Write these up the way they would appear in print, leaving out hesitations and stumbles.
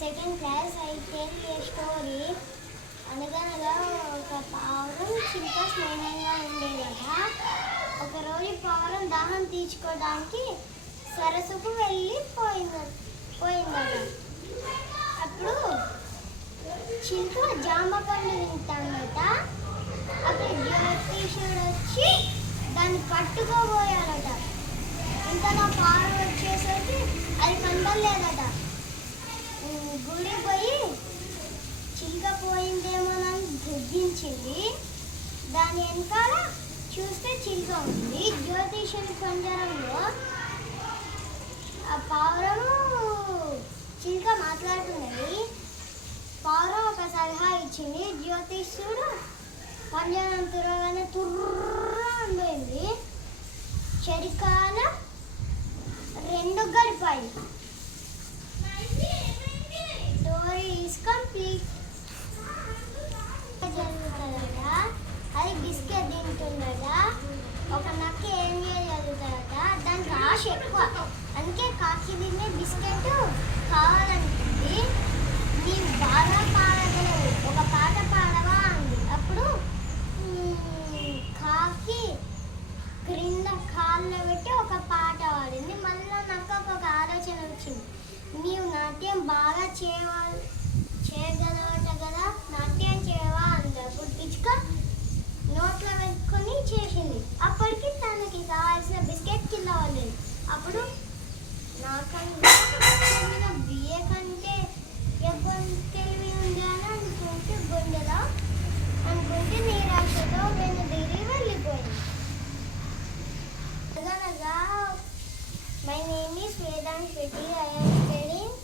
Second class అయితే story. అనగనగా ఒక పావురం చిలుక స్నేహంగా ఉండేదట. ఒకరోజు పావురం దాహం తీర్చుకోవడానికి సరస్సుకు పోయిందట. అప్పుడు చిలుక జామ పండు తింటాడట. అప్పుడు జ్యోతిషుడు వచ్చి దాన్ని పట్టుకోబోయాడట. ఇంతలో పావురం వచ్చేసరికి అది కంటలేదట. గుడి పోయి చిలుక పోయిందేమోనని గుర్తించింది. దాని వెనకాల చూస్తే చిలుక ఉంది. జ్యోతిషుడి పంజరంలో ఆ పావురము చిలుక మాట్లాడుతున్నది. పావురం ఒక సలహా ఇచ్చింది. జ్యోతిషుడు పంజరం తిరగగానే తుర్రైంది. చరికాల రెండు గడిపాయి. Story is complete. జరుగుతుందట, అది బిస్కెట్ తింటుందట. ఒక నక్క ఏం చేయగలుగుతాడట, దానికి ఆశ ఎక్కువ. అందుకే కాకి తినే బిస్కెట్ కావాలనుకుంది. నీవు బాగా పాడగలవు, ఒక పాట పాడవా అంది. అప్పుడు కాకి క్రింద కాళ్ళు పెట్టి ఒక పాట పాడింది. మళ్ళీ నక్కకు ఒక ఆలోచన వచ్చింది. నీవు నాట్యం బాగా చేయగలవట కదా, నాట్యం చేయవా అంది. అప్పుడు పిచ్చుక నోట్లో పెట్టుకొని చేసింది. అప్పటికి తనకి కావాల్సిన బిస్కెట్ కింద పడలేదు. అప్పుడు నాకన్నా బియ్య కంటే ఎవరి తెలివి ఉంది అని అనుకుంటే నిరాశతో నేను దిగి వెళ్ళిపోయింది. My name is Vedant Shetty. I am studying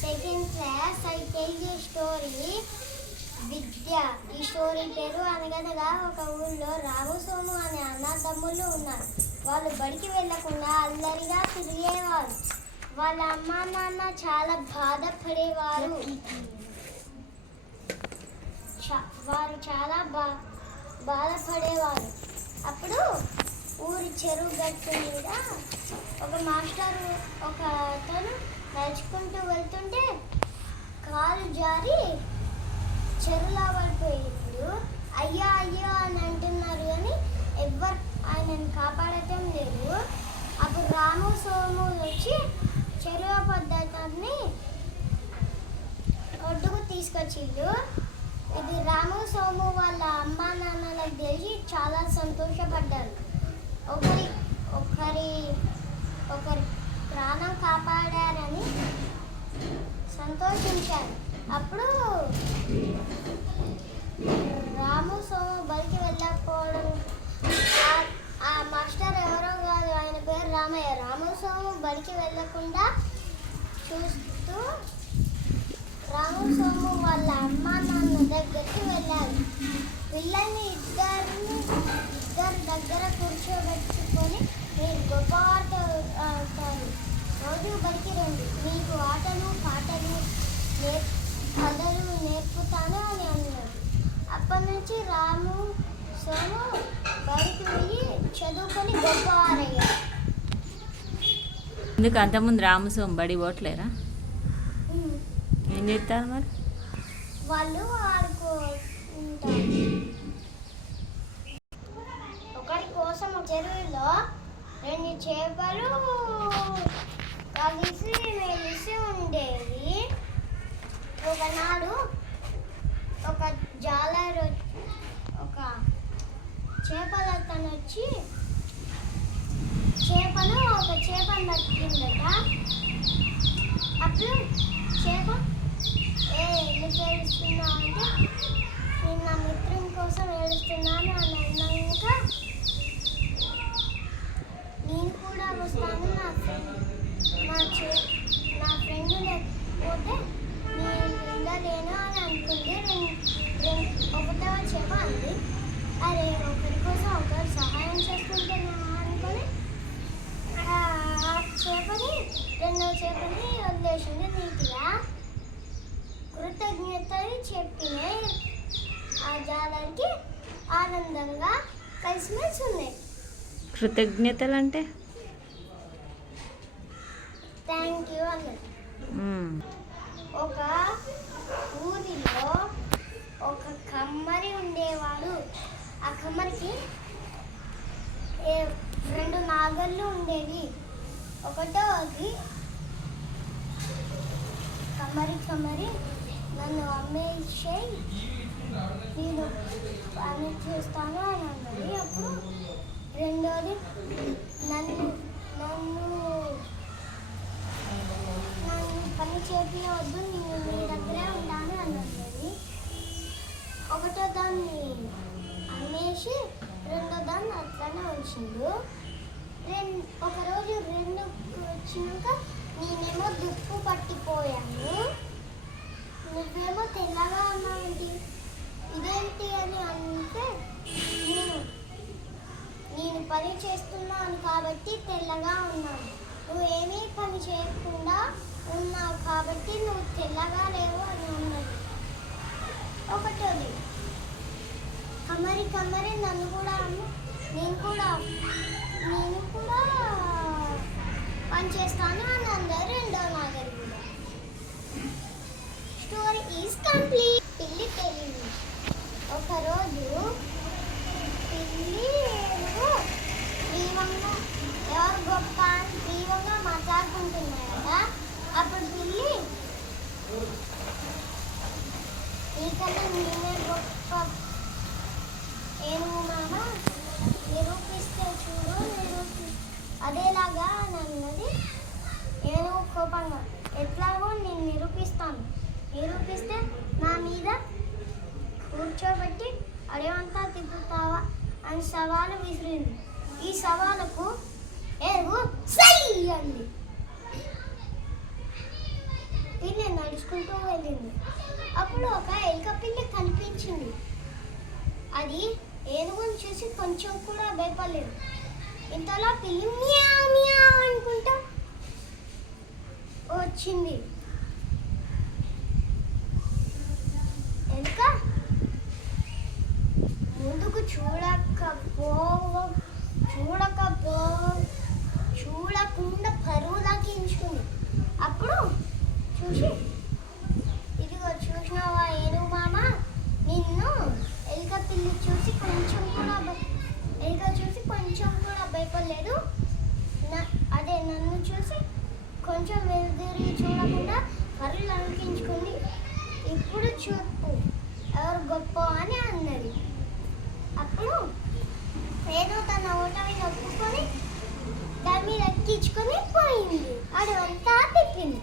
second class. I tell you a story. విద్య. ఈ స్టోరీ పేరు అనగనగా ఒక ఊళ్ళో రాము సోము అనే అన్నదమ్ములు ఉన్నారు. వాళ్ళు బడికి వెళ్ళకుండా అల్లరిగా తిరిగేవారు. వాళ్ళ అమ్మా నాన్న చాలా బాధపడేవారు. వారు చాలా బాధపడేవారు. అప్పుడు ఊరి చెరువు గట్టు మీద ఒక మాస్టర్ ఒక అతను నడుచుకుంటూ వెళ్తుంటే కాలు జారి చెరువులా పడిపోయేప్పుడు అయ్యా అయ్యా అని అంటున్నారు, కానీ ఎవ్వరు ఆయనను కాపాడటం లేదు. అప్పుడు రాము సోము వచ్చి చెరువు పద్ధతిని ఒడ్డుకు తీసుకొచ్చిళ్ళు. ఇది రాము సోము వాళ్ళ అమ్మా నాన్నలకు తెలిసి చాలా సంతోషపడ్డారు. ఒకరి ప్రాణం కాపాడారని సంతోషించారు. అప్పుడు రాము సోము బడికి వెళ్ళకపోవడం, ఆ మాస్టర్ ఎవరో కాదు, ఆయన పేరు రామయ్య. రాము సోము బడికి వెళ్ళకుండా చూస్తూ రాము సోము వాళ్ళ అమ్మా నాన్న దగ్గరికి వెళ్ళారు. పిల్లల్ని ఇద్దరు దగ్గర కూర్చోబెట్టుకొని మీరు గొప్ప ఆట ఆడతారు, రోజు బడికి రండి, మీకు ఆటలు పాటలు కథలు నేర్పుతాను అని అన్నారు. అప్పటి నుంచి రాము సోము బడికి వెళ్ళి చదువుకొని గొప్పవారయ్యారు. ఎందుకు అంతకుముందు రాము సోము బడి పోవట్లేరా? ఏం చేస్తారు మరి? వాళ్ళు ఆడుకుంటారు. ఒకరి కోసం చెరువులో 2 చేపలు కలిసి మెలిసి ఉండేవి. ఒకనాడు ఒక జాలరు ఒక చేపల అతను వచ్చి ఒక చేపను పట్టిందట. అప్పుడు చేప ఎందుకు ఏడుస్తున్నావు అంటే, నేను నా మిత్రుని కోసం ఏడుస్తున్నాను అని అన్నాక, నేను కూడా వస్తాను, నా ఫ్రెండ్ లేకపోతే నేను ఉండలేను అని అనుకుంది. ఒకటవ చేప అంది, అరే ఒకరి కోసం ఒకరు సహాయం చేసుకుంటున్నా అనుకొని ఆ చేపని రెండవ చేపని వదిలేసింది. నీటిగా కృతజ్ఞతలు చెప్పిన ఆ జాలరికి ఆనందంగా కలిసిమెలిసి ఉన్నాయి. కృతజ్ఞతలు అంటే థ్యాంక్ యూ అన్నది. ఒక కమరి నన్ను అమ్మేసేయి, నేను పని చేస్తాను అని అన్నది. అప్పుడు రెండోది నన్ను నన్ను నన్ను పని చేపించవద్దు, నేను మీ దగ్గరే ఉంటాను అని అన్నది. ఒకటో దాన్ని అమ్మేసి రెండో దాన్ని అట్లనే ఉంచిండు. ఒకరోజు రెండుకి వచ్చినాక నేనేమో దుప్పు పట్టిపోయాను, నువ్వేమో తెల్లగా ఉన్నావేంటి, ఇదేంటి అని అంటే నేను పని చేస్తున్నాను కాబట్టి తెల్లగా ఉన్నాను, నువ్వేమీ పని చేయకుండా ఉన్నావు కాబట్టి నువ్వు తెల్లగా లేవు అని ఉన్నది. ఒకటోది కమరి నన్ను కూడా నేను కూడా పని చేస్తాను అని అందరు. రెండో నాగరి కూడా స్టోరీ ఈజ్ కంప్లీట్. పిల్లి తెలియదు. ఒకరోజు పిల్లి తీవ్రంగా ఎవరు గొప్ప అని తీవ్రంగా మాట్లాడుకుంటున్నారట. అప్పుడు పిల్లి నీకన్నా నేనే గొప్ప ఏనుగు మామ, నిరూపిస్తే చూడు అదేలాగా అని అన్నది. ఏనుగు కోపంగా ఎట్లాగో నేను నిరూపిస్తే నా మీద కూర్చోబెట్టి అడవంతా తిప్పుతావా అని సవాలు విసిరింది. ఈ సవాలుకు ఏనుగు సై అంది. పిల్లి నడుచుకుంటూ వెళ్ళింది. అప్పుడు ఒక ఎలుక పిల్లి కనిపించింది. అది ఏనుగుని చూసి కొంచెం కూడా భయపడలేదు. ఇంతలో పిల్లి మియావ్ మియావ్ అనుకుంటా వచ్చింది. ఎలుక ముందుకు చూడకుండా పరువు లాగించుకుంది. అప్పుడు చూసి, ఇదిగో చూసినావా ఏనుగు మామ, నిన్ను ఎలుక పిల్లి చూసి కొంచెం కూడా భయపడలేదు. అదే నన్ను చూసి కొంచెం వెలుదిరిగి చూడకుండా పరులు అనిపించుకుంది. ఇప్పుడు చూపు ఎవరు గొప్ప అని అన్నది. అప్పుడు ఏదో తన ఓటమిని ఒప్పుకొని దాని మీద ఎక్కించుకొని పోయింది. అడవంతా తిప్పింది.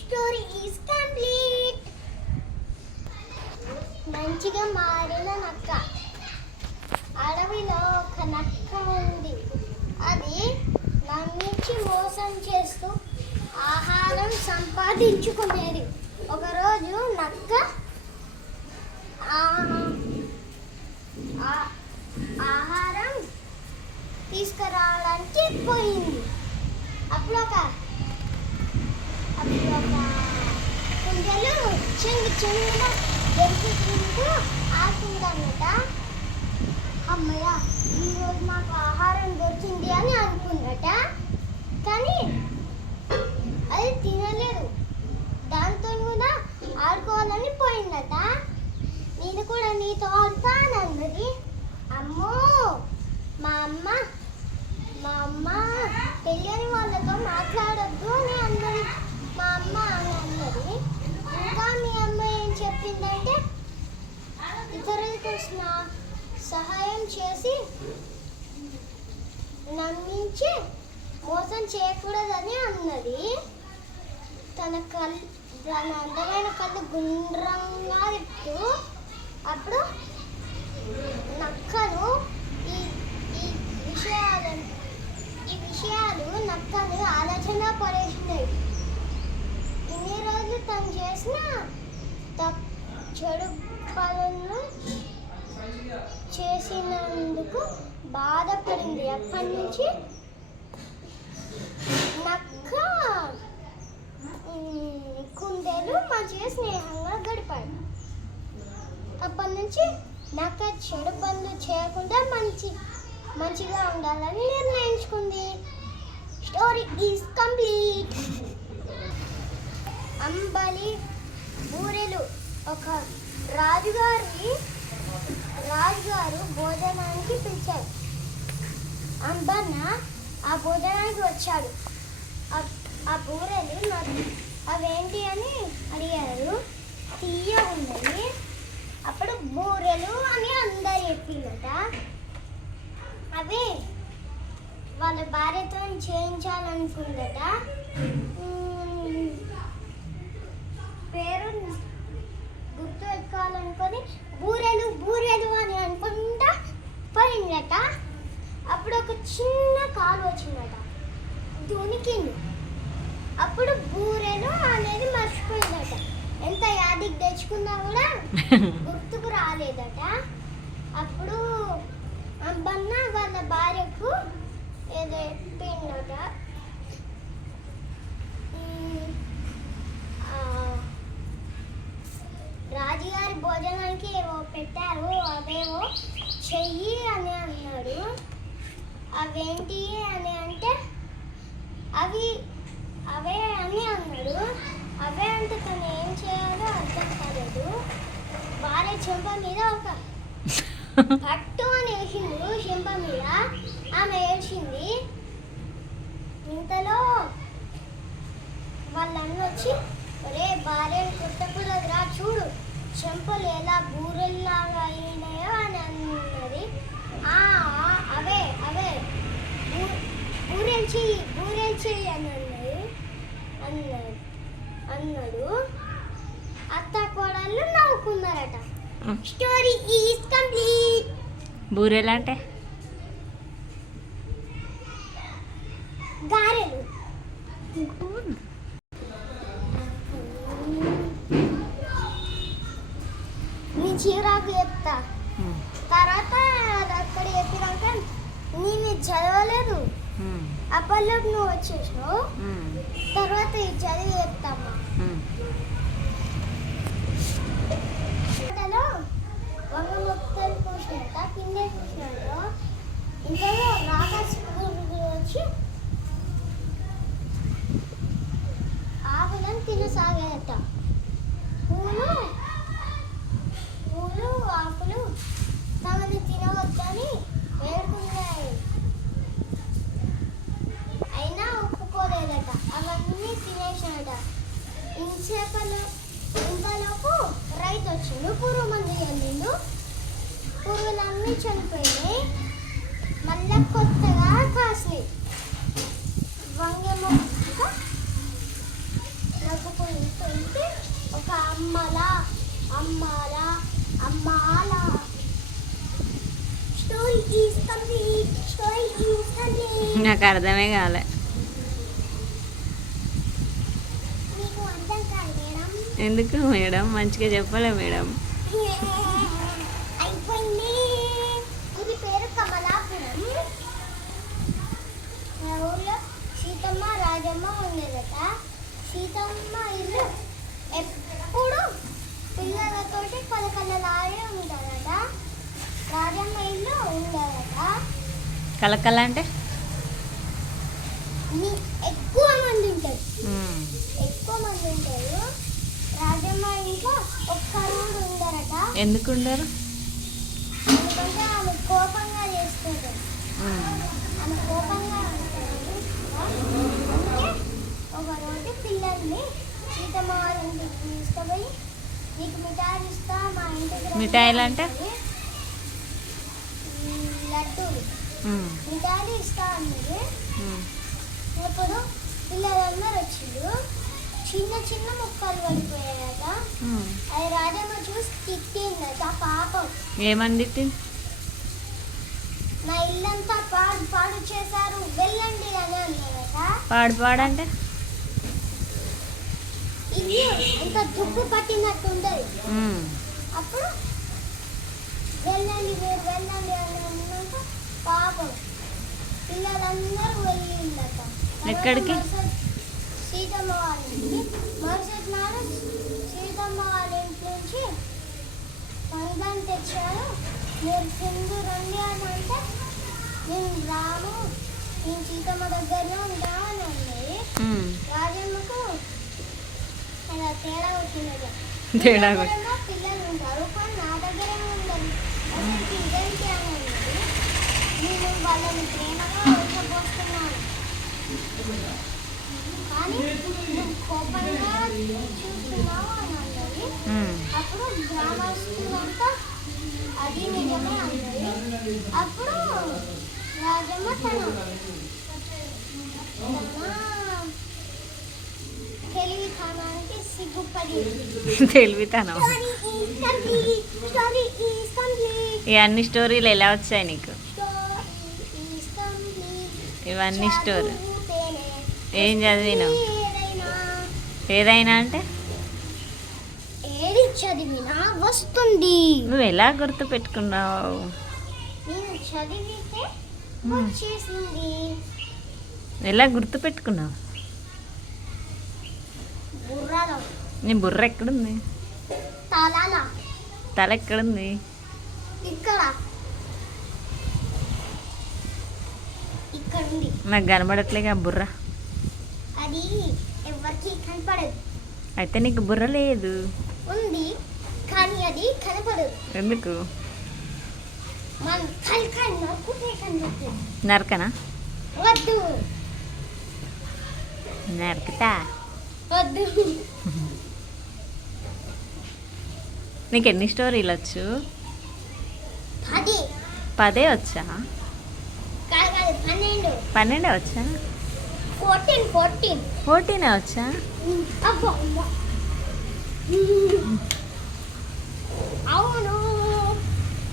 Story is complete. మంచిగా మారిన నక్క. అడవిలో ఒక నక్క ఉంది. అది నమ్మించి మోసం చేస్తూ ఆహారం సంపాదించుకునేది. ఒకరోజు నక్క ఆహారం తీసుకురావడానికి పోయింది. అప్పుడు ఒక కుండలు చెంగుగా దొరుకుతుంటూ ఆడుతుందన్నట. అమ్మయ్య, ఈరోజు మాకు ఆహారం దొరికింది అని అనుకుందట. కానీ అది తినలేదు. దాంతో కూడా ఆడుకోవాలని పోయిందట. నేను కూడా నీతో ఆడుతానన్నది. అమ్మో, మా అమ్మ తెలియని వాళ్ళతో మాట్లాడొద్దు అని అన్నది. మా అమ్మ అని అన్నది. ఇంకా మీ అమ్మ ఏం చెప్పిందంటే, ఇతరులకు సహాయం చేసి నమ్మించి మోసం చేయకూడదని అన్నది. తన అందమైన కళ్ళు గుండ్రంగా తిప్పుతూ అప్పుడు నక్కను ఈ విషయాలు నక్కను ఆలోచన పడేసినాయి. ఇన్ని రోజులు తను చేసిన చెడు పనులను చేసినందుకు బాధపడింది. అప్పటి నుంచి నక్క కుందేలు మంచిగా స్నేహంగా గడిపాడు. అప్పటి నుంచి నక్క చెడు పనులు చేయకుండా మంచిగా ఉండాలని నిర్ణయించుకుంది. Story is complete. అంబలి బూరెలు. ఒక రాజుగారు భోజనానికి పిలిచారు. అంబన్న ఆ భోజనానికి వచ్చాడు. ఆ బూరెలు చేయించాలనుకుందట. పేరు గుర్తు పెట్టుకోవాలనుకొని బూరెలు బూరెలు అని అనుకుంటా పోయిందట. అప్పుడు ఒక చిన్న కాలు వచ్చిందట, దునికింది. అప్పుడు బూరెలు అనేది మర్చిపోయిందట. ఎంత యాదికి తెచ్చుకున్నా కూడా గుర్తుకు రాలేదట. అప్పుడు అబ్బన్న వాళ్ళ భార్యకు ఏదో చెప్పిందట, రాజుగారి భోజనానికి ఏవో పెట్టారు, అవేవో చెయ్యి అని అన్నాడు. అవేంటి అని అంటే అవే అని అన్నాడు. అవే అంటే తను ఏం చేయాలో అర్థం కాలేదు. భార్య చెంప మీద ఒక పట్టు అని వేసిండు, చెంప మీద ఆమె ఏడ్చింది. ఇంతలో వాళ్ళ అన్న వచ్చి, ఒరే భార్యను కుట్టకూడదురా, చూడు చెంపలు ఎలా బూరెల్లాగా అయినాయో అని అన్నది. అవే అవే బూరెలు చెయ్యి అని అన్నాడు. అత్త కోడళ్ళు నవ్వుకున్నారట. Story is complete. బూరెలు అంటే గారెలు. నీ చిరాకు చెప్తా, తర్వాత అది అక్కడ చెప్పినాక నేను చదవలేదు. అప్పట్లోకి నువ్వు వచ్చేసావు, తర్వాత ఇది చదివి చెప్తామ్మా. వంగ మొక్కలు పూసినట్ట కిందే పూసినట్టు. ఇంతలో రాకాసుడు వచ్చి ఆకులను తినసాగాయట. పూలు ఆకులు తమని తినవద్దని వేడుకున్నాయి, అయినా ఒప్పుకోలేదట. అవన్నీ తినేసాడట. ఇంతలోపు రైతు వచ్చిండు, పురుగు మంది చల్లిండు. పురుగులన్నీ చనిపోయినాయి, మళ్ళా కొత్తగా కాసినాయి. వంగె మొక్క నవ్వుకుంటుంటే ఒక అమ్మాల స్టోరీ ఈజ్ కంప్లీట్. నాకు అర్థమే కాలే. మీకు అర్థం కాదు మేడం? ఎందుకు మేడం? మంచిగా చెప్పలే మేడం. అయిపోయింది. ఇది పేరు కమలాపురం. మా ఊళ్ళో సీతమ్మ రాజమ్మ ఉండేదట. సీతమ్మ ఇల్లు ఎప్పుడు పిల్లలతోటి కలకలలాగే ఉంటుందట. రాజమ్మ ఇల్లు ఉండదట. కలకల అంటే ఎక్కువ మంది ఉంటారు. రాజమ్మ ఇంట్లో ఒక్కరు ఉండరట. ఎందుకు ఉండరు? ఎందుకంటే ఆమె కోపంగా చేస్తారు. ఆమె కోపంగా ఉంటుంది. అందుకే ఒకరోజు పిల్లల్ని సీతమ్మ వాళ్ళ ఇంటికి తీసుకుపోయి, నీకు మిఠాయిలు ఇస్తా, మా ఇంటికి మిఠాయిలు అంటే లడ్డూలు మిఠాయిలు ఇస్తా అన్నది. అప్పుడు పిల్లలందరూ వచ్చిండు. చిన్న చిన్న ముక్కలు పడిపోయాయట. అది రాజమ్మ చూసి తిట్టిందట. పాపం. ఏమని తిట్టింది? నా ఇల్లంతా పాడు చేశారు, వెళ్ళండి అని అన్నాడట. పాడంటే ఇది ఎంత దుప్పు పట్టినట్టు ఉండదు. అప్పుడు వెళ్ళండి మీరు వెళ్ళండి అని అన్నాక పాపం పిల్లలందరూ వెళ్ళిందట. ఎక్కడికి? సీతమ్మ వాళ్ళ ఇంటికి. మరుసటి నాడు సీతమ్మ వాళ్ళ ఇంటి నుంచి పండ్లను తెచ్చారు. మీరు తిందు రండి అని అంటే, నేను రాను, నేను సీతమ్మ దగ్గరనే ఉంటా అని అన్నది. రాజమ్మకు అలా తేడా వచ్చిందట. పిల్లలు ఉంటారు కానీ నా దగ్గరే ఉండదు, ఇదేంటి అని అన్నది. నేను వాళ్ళని ప్రేమగా ఉడకపోస్తున్నాను, కానీ నువ్వు కోపంగా చూస్తున్నావు అని అన్నది. అప్పుడు గ్రామస్తులంతా అది నిజమే అన్నది. అప్పుడు రాజమ్మ తన తెలివితనానికి సిగ్గుపడి తెలివితనం స్టోరీ ఈస్ కంప్లీట్. ఈ అన్ని స్టోరీలు ఎలా వచ్చాయి నీకు? ఇవన్నీ స్టోరీ ఏం చదివినావు? ఏదైనా అంటే ఏది చదివినా వస్తుంది. నువ్వు ఎలా గుర్తు పెట్టుకున్నావు? నేను చదివితే వచ్చేసింది. ఎలా గుర్తు పెట్టుకున్నావు? బుర్రలో నీ బుర్ర ఎక్కడుంది? తలల తల ఎక్కడుంది? ఇక్కడ ఇక్కడ ఉంది. నాకు కనబడట్లేగా బుర్ర. అది ఎవరికి కనపడదు. అయితే నీకు బుర్ర లేదు. ఉంది కానీ అది కనపడదు. ఎందుకు? మన తలకాయ నరుకుతే కనపడుతుంది. నరకనా? వద్దు నరకతా. వద్దు. నీకు ఎన్ని స్టోరీలు వచ్చు? 10 10 వచ్చా? కాదు 12 12 వచ్చా? 14 14 వచ్చా? అబ్బో అవును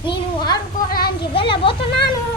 నేను ఆడుకోవడానికి వెళ్ళబోతున్నాను.